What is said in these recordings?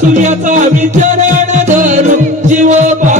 सूर्याचा विचरण धरू. जीव पा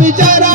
বিচারা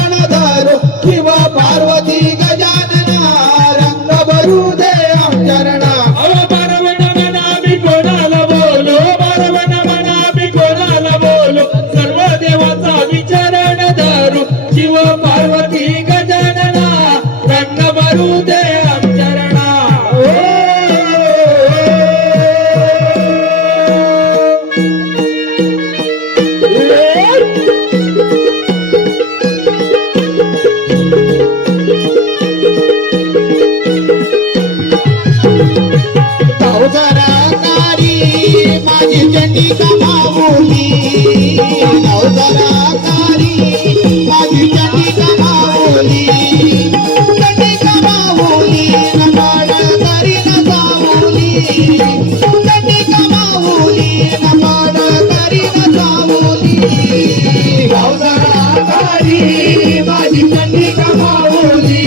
माझी थंडी कमावली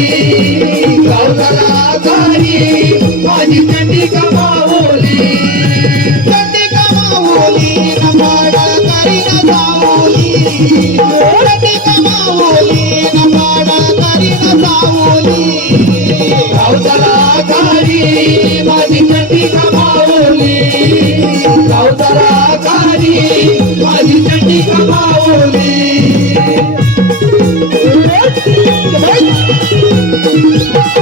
गावकराकारी माझी थंडी कमावली थंडी कमावली नमाडा करी नमावली Thank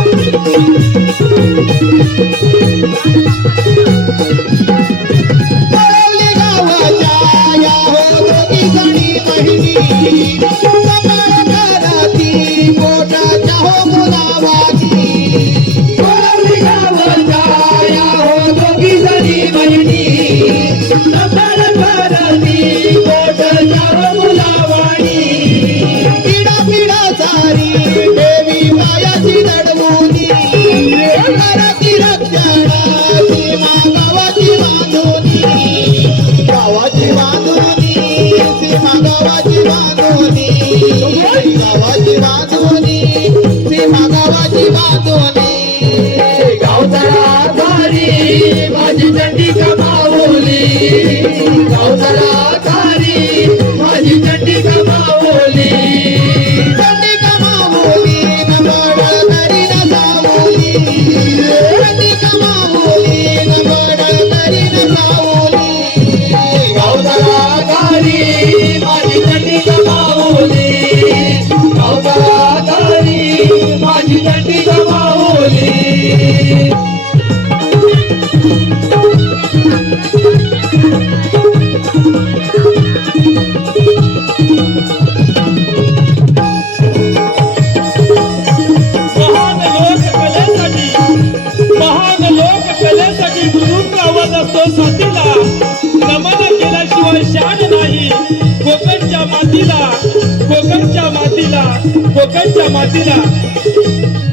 मातीला कोकणच्या मातीला.